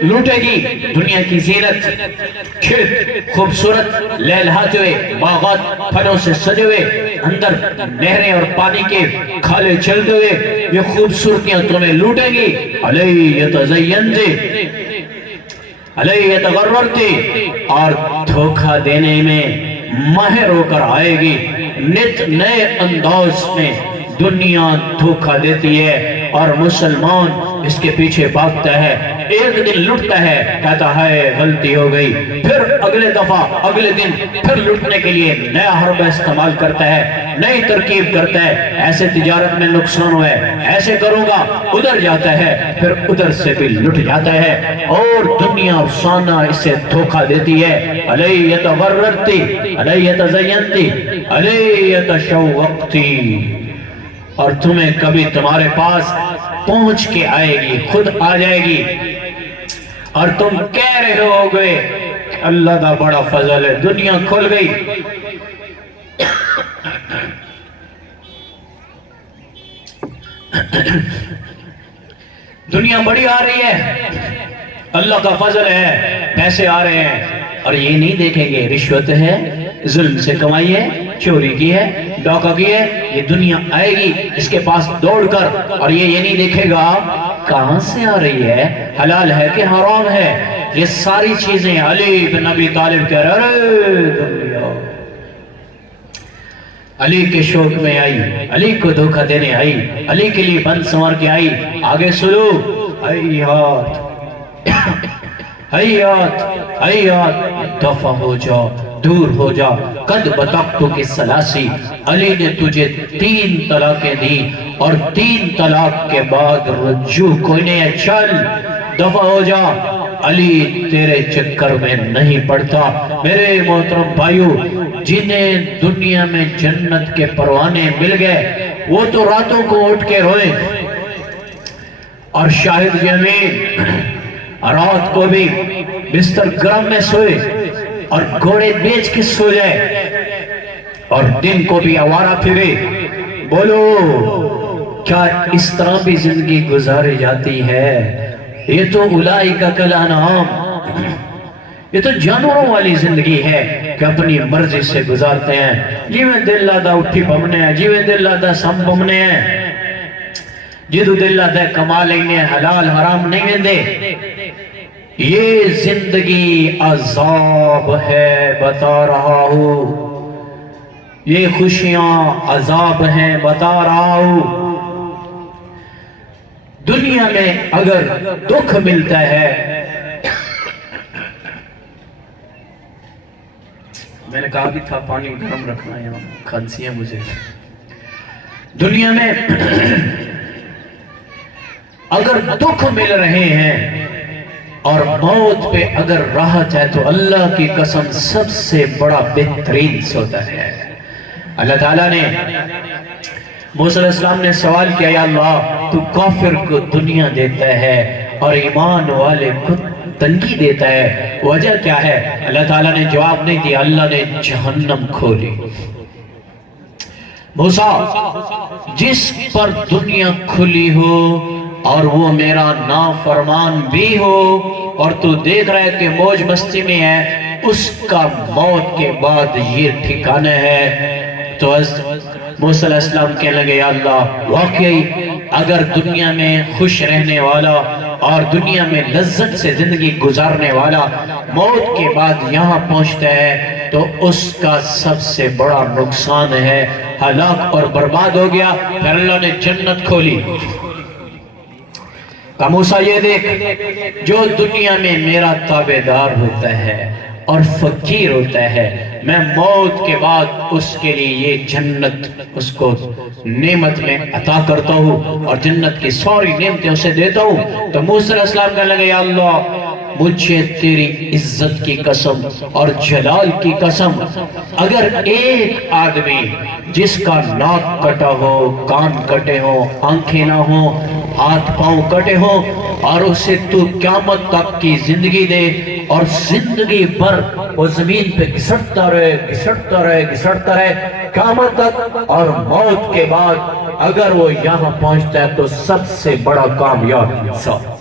لوٹے گی دنیا کی زینت، کھیت خوبصورت لہلہاتے ہوئے، باغات پھلوں سے سجے ہوئے، اندر نہریں اور پانی کے کھالے چلتے ہوئے، یہ خوبصورتیاں تمہیں لوٹیں گی۔ علیہ یتزینتی، علیہ یتغررتی، اور دھوکہ دینے میں ماہر ہو کر آئے گی۔ نت نئے انداز میں دنیا دھوکہ دیتی ہے اور مسلمان اس کے پیچھے بھاگتا ہے۔ ایک دن لٹتا ہے، کہتا ہے غلطی ہو گئی، پھر اگلے دفعہ اگلے دن پھر لٹنے کے لیے نیا حربہ استعمال کرتا ہے، نئی ترکیب کرتا ہے۔ ایسے تجارت میں نقصان ہوا ہے، ایسے کروں گا، ادھر جاتا ہے، پھر ادھر سے بھی لٹ جاتا ہے، اور دنیا افسانہ اسے دھوکہ دیتی ہے۔ علیہ یتغررتی، علیہ یتزینتی، علیہ یتشوقتی، اور تمہیں کبھی تمہارے پاس پہنچ کے آئے گی، خود آ جائے گی، اور تم کہہ رہے ہوگے کہ اللہ دا بڑا فضل ہے، دنیا کھل گئی۔ دنیا بڑی آ رہی ہے، اللہ کا فضل ہے، پیسے آ رہے ہیں، اور یہ نہیں دیکھیں گے رشوت ہے، ظلم سے کمائی ہے، چوری کی ہے، ڈاکہ کی ہے، یہ دنیا آئے گی اس کے پاس دوڑ کر، اور یہ نہیں دیکھے گا کہاں سے آ رہی ہے، حلال ہے کہ حرام ہے۔ یہ ساری چیزیں علی بن ابی طالب کہہ رہے دنیا علی کے شوق میں آئی، علی کو دھوکہ دینے آئی، علی کے لیے بند سنور کے آئی، آگے سلو، حیات حیات حیات، دفع ہو جا، دور ہو جا، قد بتقتو کی سلاسی، علی نے تجھے 3 طلاقیں دی، اور 3 طلاق کے بعد رجوع کوئی نہیں ہے، چل دفع ہو جا، علی تیرے چکر میں نہیں پڑتا۔ میرے محترم بھائیو، جنہیں دنیا میں جنت کے پروانے مل گئے وہ تو راتوں کو اٹھ کے روئے، اور شاہد جمیل رات کو بھی بستر گرم میں سوئے اور گھوڑے بیچ کے سو جائے، اور دن کو بھی آوارہ پھرے۔ بولو کیا اس طرح بھی زندگی گزاری جاتی ہے؟ یہ تو اولئک کالانعام، یہ تو جانوروں والی زندگی ہے کہ اپنی مرضی سے گزارتے ہیں، جی میں دل لادا اٹھی بمنے ہیں، جی میں دل لادا سم بمنے ہیں، جدو دل لادا کما لینے حلال حرام نہیں دے۔ یہ زندگی عذاب ہے بتا رہا ہوں، یہ خوشیاں عذاب ہیں بتا رہا ہوں۔ دنیا میں اگر دکھ ملتا ہے، میں نے کہا بھی تھا پانی گرم رکھنا ہے، یہاں کھانسی ہے مجھے۔ دنیا میں اگر دکھ مل رہے ہیں اور موت پہ اگر راحت ہے، تو اللہ کی قسم سب سے بڑا بہترین سودا ہے۔ اللہ تعالیٰ نے موسیٰ علیہ السلام نے سوال کیا، یا اللہ تو کافر کو دنیا دیتا ہے اور ایمان والے کو تنگی دیتا ہے، وجہ کیا ہے؟ اللہ تعالیٰ نے جواب نہیں دیا، اللہ نے جہنم کھولی۔ موسیٰ جس پر دنیا کھلی ہو اور وہ میرا نافرمان بھی ہو، اور تو دیکھ رہا ہے کہ موج مستی میں ہے، اس کا موت کے بعد یہ ٹھکانہ ہے۔ تو موسیٰ علیہ السلام کہنے لگے، یا اللہ واقعی اگر دنیا میں خوش رہنے والا اور دنیا میں لذت سے زندگی گزارنے والا موت کے بعد یہاں پہنچتا ہے تو اس کا سب سے بڑا نقصان ہے، ہلاک اور برباد ہو گیا۔ پھر اللہ نے جنت کھولی، کہا موسیٰ یہ دیکھ، جو دنیا میں میرا تابعدار ہوتا ہے اور فقیر ہوتا ہے، میں موت کے بعد اس کے لیے یہ جنت اس کو نعمت میں عطا کرتا ہوں، اور جنت کی ساری نعمتیں اسے دیتا ہوں۔ تو موسیٰ علیہ السلام کہنے لگے، یا اللہ مجھے تیری عزت کی قسم اور جلال کی قسم، اگر ایک آدمی جس کا ناک کٹا ہو، کان کٹے ہو، آنکھیں نہ ہو، ہاتھ پاؤں کٹے ہو، اور اسے تو قیامت تک کی زندگی دے اور زندگی بھر وہ زمین پہ گھسٹتا رہے گھسٹتا رہے گھسٹتا رہے قیامت تک، اور موت کے بعد اگر وہ یہاں پہنچتا ہے تو سب سے بڑا کامیاب انسان۔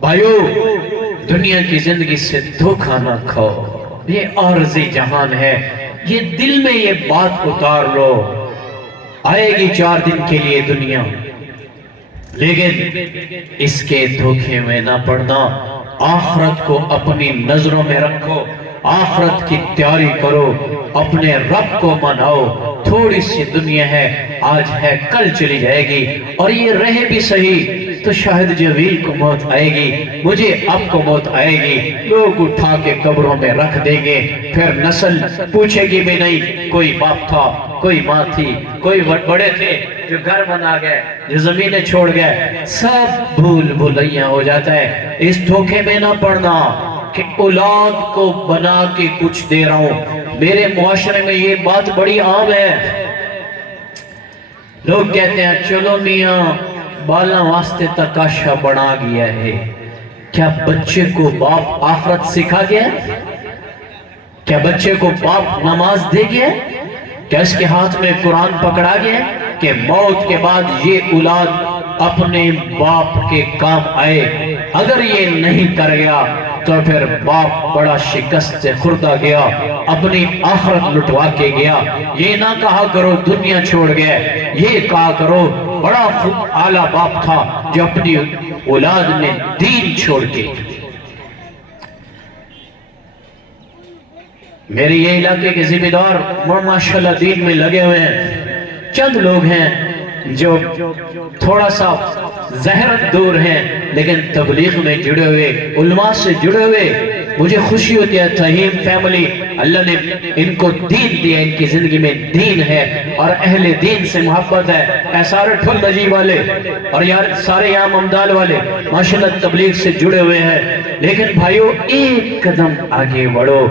بھائیو دنیا کی زندگی سے دھوکہ نہ کھاؤ، یہ عارضی جہان ہے، یہ دل میں یہ بات اتار لو، آئے گی 4 دن کے لیے دنیا، لیکن اس کے دھوکے میں نہ پڑنا، آخرت کو اپنی نظروں میں رکھو، آخرت کی تیاری کرو، اپنے رب کو مناؤ، تھوڑی سی دنیا ہے، آج ہے کل چلی جائے گی، اور یہ رہے بھی صحیح تو شاہد جویل کو موت آئے گی، مجھے اب کو موت آئے گی، لوگ اٹھا کے قبروں میں رکھ دیں گے، پھر نسل پوچھے گی بھی نہیں، کوئی باپ تھا، کوئی ماں تھی، کوئی بڑے تھے جو گھر بنا گئے، جو زمینیں چھوڑ گئے، سب بھول بھلیاں ہو جاتا ہے۔ اس دھوکے میں نہ پڑنا کہ اولاد کو بنا کے کچھ دے رہا ہوں، میرے معاشرے میں یہ بات بڑی عام ہے، لوگ کہتے ہیں چلو میاں بالا واسطے تکاشا بنا گیا ہے، کیا بچے کو باپ آخرت سکھا گیا؟ کیا بچے کو باپ نماز دے گیا؟ کیا اس کے ہاتھ میں قرآن پکڑا گیا کہ موت کے بعد یہ اولاد اپنے باپ کے کام آئے؟ اگر یہ نہیں کر گیا تو پھر باپ بڑا شکست سے خوردہ گیا، اپنی آخرت لٹوا کے گیا۔ یہ نہ کہا کرو دنیا چھوڑ گئے، یہ کہا کرو بڑا اعلیٰ باپ تھا جو اپنی اولاد میں دین چھوڑ کے۔ میری یہ علاقے کے ذمہ دار ماشاءاللہ دین میں لگے ہوئے ہیں، چند لوگ ہیں جو تھوڑا سا ظاہرت دور ہیں لیکن تبلیغ میں جڑے ہوئے، علماء سے جڑے ہوئے، مجھے خوشی ہوتی ہے۔ تہیم فیملی، اللہ نے ان کو دین دیا، ان کی زندگی میں دین ہے اور اہل دین سے محبت ہے۔ اے سارے ٹھل نجیب والے اور سارے یہاں ممدال والے ماشاءاللہ تبلیغ سے جڑے ہوئے ہیں، لیکن بھائیو ایک قدم آگے بڑھو،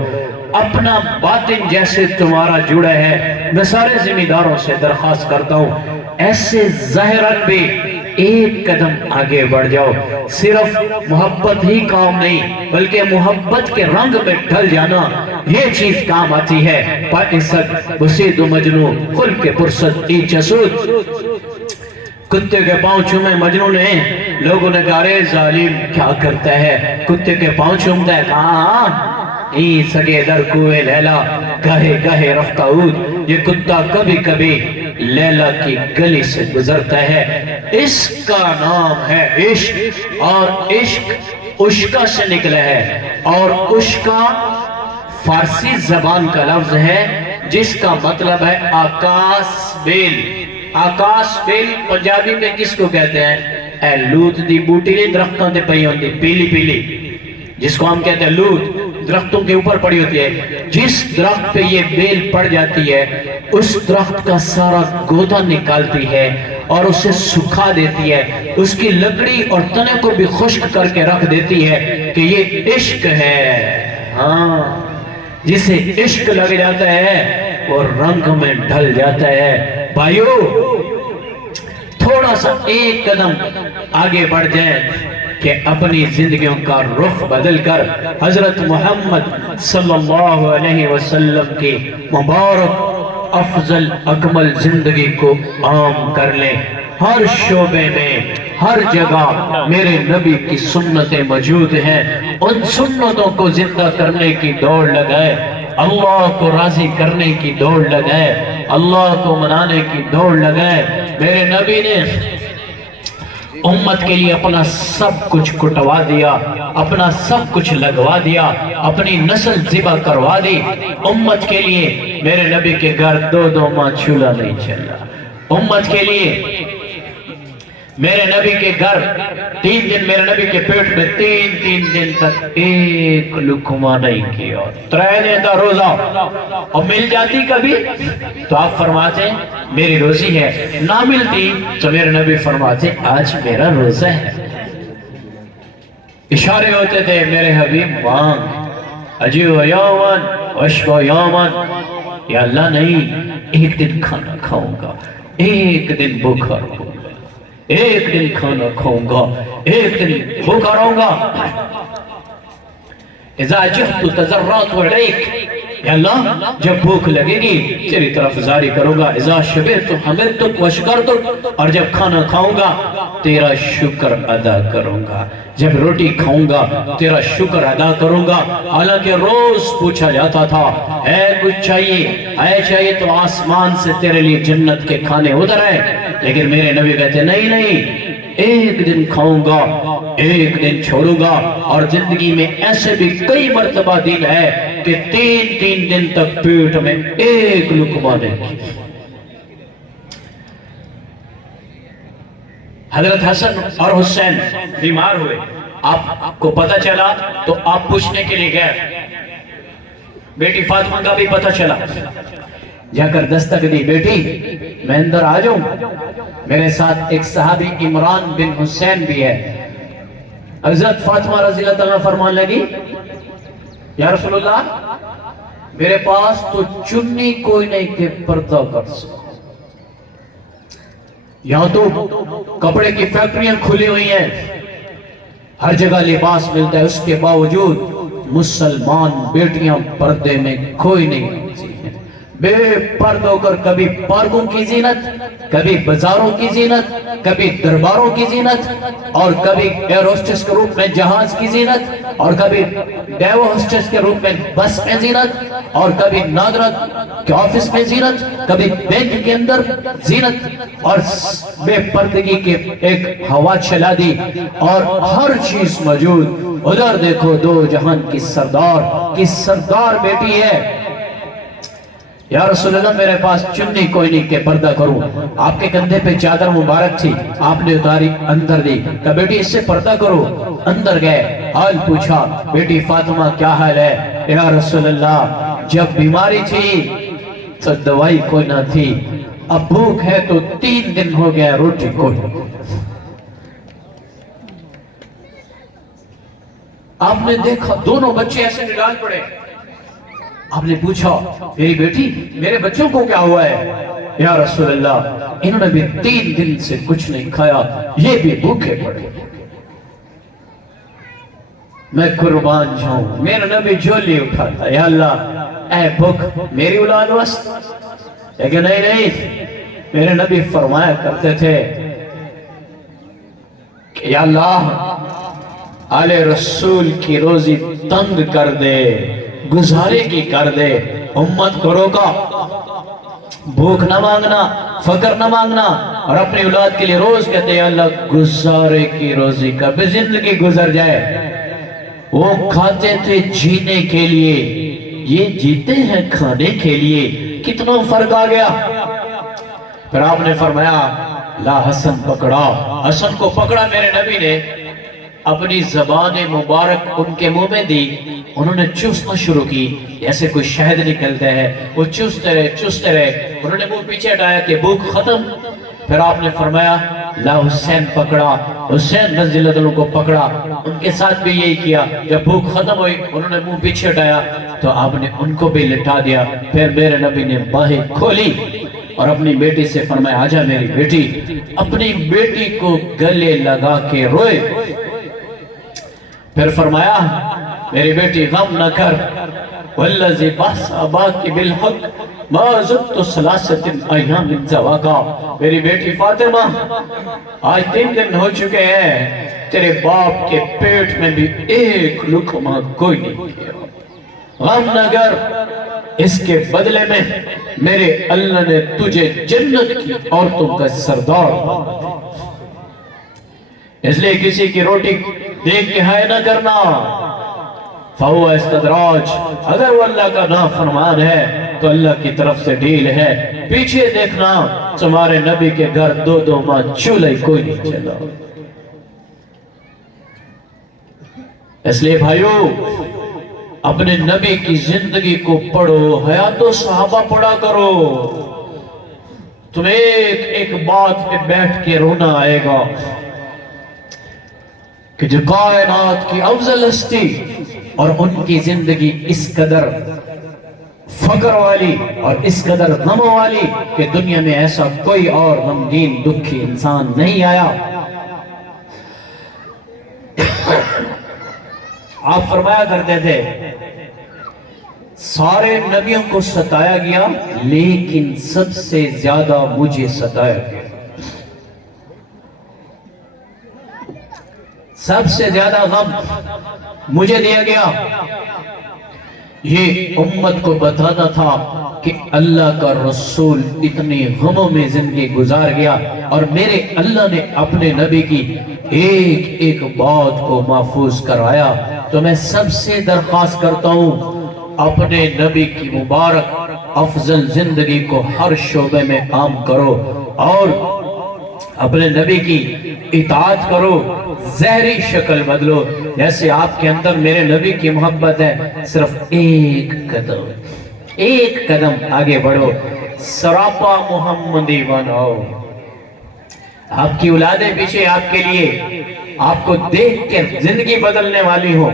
اپنا باطن جیسے تمہارا جڑا ہے۔ میں سارے ذمہ داروں سے درخواست کرتا ہوں ایسے ظاہراً بھی ایک قدم آگے بڑھ جاؤ، صرف محبت ہی کام نہیں بلکہ محبت کے رنگ میں ڈھل جانا، یہ چیز کام آتی ہے۔ پاکستان بسید و مجنون خل کے پرست ای چسود، کتے کے پاؤں چومے مجنون ہیں، لوگوں نے کہا رے ظالم کیا کرتا ہے، کتے کے پاؤں چومتا ہے، کہاں ای سگے در کوئے لیلا گاہے گاہے رفتہ اود، یہ کتا کبھی کبھی لیلا کی گلی سے گزرتا ہے۔ اس کا نام ہے عشق، اور عشق عشقہ سے نکلا ہے، اور عشقہ فارسی زبان کا لفظ ہے جس کا مطلب ہے آکاس بیل۔ آکاس بیل پنجابی میں کس کو کہتے ہیں؟ اے لوت دی بوٹی نہیں درختوں تے پئی ہوندی پیلی پیلی، جس کو ہم کہتے ہیں لوت، درختوں کے اوپر پڑی ہوتی ہے، جس درخت پہ یہ بیل پڑ جاتی ہے اس درخت کا سارا گودا نکالتی ہے اور اسے سکھا دیتی ہے، اس کی لکڑی اور تنے کو بھی خشک کر کے رکھ دیتی ہے کہ یہ عشق ہے۔ ہاں، جسے عشق لگ جاتا ہے وہ رنگ میں ڈھل جاتا ہے۔ بھائیو تھوڑا سا ایک قدم آگے بڑھ جائیں کہ اپنی زندگیوں کا رخ بدل کر حضرت محمد صلی اللہ علیہ وسلم کی مبارک افضل اکمل زندگی کو عام کر لیں۔ ہر شعبے میں ہر جگہ میرے نبی کی سنتیں موجود ہیں، ان سنتوں کو زندہ کرنے کی دوڑ لگائے، اللہ کو راضی کرنے کی دوڑ لگائے، اللہ کو منانے کی دوڑ لگائے۔ میرے نبی نے امت کے لیے اپنا سب کچھ کٹوا دیا، اپنا سب کچھ لگوا دیا، اپنی نسل ذبح کروا دی امت کے لیے۔ میرے نبی کے گھر 2 ماہ چولہا نہیں چلا، امت کے لیے۔ میرے نبی کے گھر 3 دن، میرے نبی کے پیٹ میں 3 دن تک ایک لقمہ نہیں کیا، 3 دن کا روزہ، اور مل جاتی کبھی تو آپ فرماتے میری روزی ہے، نہ ملتی تو میرے نبی فرماتے آج میرا روزہ ہے۔ اشارے ہوتے تھے میرے حبیب مانگ، اجیو یومن وشبو یومن، یا اللہ نہیں ایک دن کھانا کھاؤں گا، ایک دن بھوکا رہوں گا، ایک دن کھانا کھاؤں گا، ایک دن بھوکا رہوں گا۔ اذا جہت تزرعت علیک، یا اللہ جب بھوک لگے گی تیری طرف زاری کروں گا، اذا شبعت حمدتک وشکرتک، اور جب کھانا کھاؤں گا تیرا شکر ادا کروں گا، جب روٹی کھاؤں گا تیرا شکر ادا کروں گا۔ حالانکہ روز پوچھا جاتا تھا اے کچھ چاہیے تو آسمان سے تیرے لیے جنت کے کھانے ادھر ہیں، لیکن میرے نبی کہتے نہیں، ایک دن کھاؤں گا ایک دن چھوڑوں گا۔ اور زندگی میں ایسے بھی کئی مرتبہ دن ہے کہ تین دن تک پیٹ میں ایک لقمہ نہیں۔ حضرت حسن اور حسین بیمار ہوئے، آپ کو پتہ چلا تو آپ پوچھنے کے لیے گئے، بیٹی فاطمہ کا بھی پتہ چلا، جا کر دستک دی، بیٹی میں اندر آ جاؤں؟ میرے ساتھ ایک صحابی عمران بن حسین بھی ہے۔ حضرت فاطمہ رضی اللہ عنہا فرمان لگی یا رسول اللہ میرے پاس تو چنی کوئی نہیں کہ پردہ کر سکو، یہاں تو کپڑے کی فیکٹریاں کھلی ہوئی ہیں، ہر جگہ لباس ملتا ہے، اس کے باوجود مسلمان بیٹیاں پردے میں کوئی نہیں ہوتی ہیں، بے پرد ہو کر کبھی پارکوں کی زینت، کبھی بازاروں کی زینت، کبھی درباروں کی زینت، اور کبھی ایئر ہوسٹس کے روپ میں جہاز کی زینت، اور کبھی ڈیو ہوسٹس کے روپ میں بس میں زینت، اور کبھی ناظرت کے آفس میں زینت، کبھی بینک کے اندر زینت، اور بے پردگی کے ایک ہوا چلا دی، اور ہر چیز موجود۔ ادھر دیکھو دو جہان کی سردار بیٹی ہے، یا رسول اللہ میرے پاس چنی کوئی نہیں کہ پردہ کروں۔ آپ کے کندھے پہ چادر مبارک تھی، آپ نے اتاری اندر دی، کہا بیٹی اس سے پردہ کرو۔ اندر گئے، حال پوچھا، بیٹی فاطمہ کیا حال ہے؟ یا رسول اللہ جب بیماری تھی تو دوائی کوئی نہ تھی، اب بھوک ہے تو 3 دن ہو گیا روٹی کوئی۔ آپ نے دیکھا دونوں بچے ایسے نڈال پڑے، آپ نے پوچھا میری بیٹی میرے بچوں کو کیا ہوا ہے؟ یا رسول اللہ انہوں نے بھی 3 دن سے کچھ نہیں کھایا، یہ بھی بھوکے پڑے۔ میں قربان جاؤں، میرا نبی جھولی اٹھاتا، یا اللہ اے بھوک میری اولاد وسط، لیکن نہیں، میرے نبی فرمایا کرتے تھے کہ یا اللہ آل رسول کی روزی تنگ کر دے، گزارے کی کر دے، امت کو روکا، بھوک نہ مانگنا، فقر نہ مانگنا، اور اپنی اولاد کے لیے روز کہتے ہیں اللہ گزارے کی روزی کا بھی زندگی گزر جائے۔ وہ کھاتے تھے جینے کے لیے، یہ جیتے ہیں کھانے کے لیے، کتنا فرق آ گیا۔ پھر آپ نے فرمایا لا حسن پکڑا، حسن کو پکڑا میرے نبی نے، اپنی زبان مبارک ان کے منہ میں دی، انہوں نے چوسنا شروع کی جیسے کوئی شہد نکلتا ہے، وہ چوستے رہے، انہوں نے منہ پیچھے ہٹایا کہ بھوک ختم۔ پھر آپ نے فرمایا لا حسین پکڑا، حسین رضی اللہ عنہ کو پکڑا، ان کے ساتھ بھی یہی کیا، جب بھوک ختم ہوئی انہوں نے منہ پیچھے ہٹایا تو آپ نے ان کو بھی لٹا دیا۔ پھر میرے نبی نے باہیں کھولی اور اپنی بیٹی سے فرمایا آجا میری بیٹی، اپنی بیٹی کو گلے لگا کے روئے، پھر فرمایا میری بیٹی غم نہ کر، والذی بحث اباکی بالحق ما زدت 3 ایام زواقا، میری بیٹی فاطمہ آج 3 دن ہو چکے ہیں، تیرے باپ کے پیٹ میں بھی ایک لقمہ کوئی نہیں کیا، غم نہ کر، اس کے بدلے میں میرے اللہ نے تجھے جنت کی عورتوں کا سردار بنا دیا۔ اس لئے کسی کی روٹی دیکھ کے ہائے نہ کرنا، فَهُوَ اسْتَدْرَاجٌ، اگر وہ اللہ کا نافرمان ہے تو اللہ کی طرف سے ڈھیل ہے۔ پیچھے دیکھنا تمہارے نبی کے گھر 2 ماہ چولہے کوئی نہیں چلا۔ اس لئے بھائیو اپنے نبی کی زندگی کو پڑھو، حیات و صحابہ پڑھا کرو، تمہیں ایک بات پہ بیٹھ کے رونا آئے گا کہ جو کائنات کی افضل ہستی اور ان کی زندگی اس قدر فقر والی اور اس قدر غم والی کہ دنیا میں ایسا کوئی اور غمگین دکھی انسان نہیں آیا۔ آپ فرمایا کرتے تھے سارے نبیوں کو ستایا گیا لیکن سب سے زیادہ مجھے ستایا گیا. سب سے زیادہ غم مجھے دیا گیا. یہ امت کو بتانا تھا کہ اللہ کا رسول اتنی غموں میں زندگی گزار گیا اور میرے اللہ نے اپنے نبی کی ایک ایک بات کو محفوظ کرایا. تو میں سب سے درخواست کرتا ہوں اپنے نبی کی مبارک افضل زندگی کو ہر شعبے میں عام کرو اور اپنے نبی کی اطاعت کرو. ظاہری شکل بدلو. جیسے آپ کے اندر میرے نبی کی محبت ہے، صرف ایک قدم آگے بڑھو، سراپا محمدی بناؤ. آپ کی اولادیں پیچھے آپ کے لیے آپ کو دیکھ کے زندگی بدلنے والی ہو.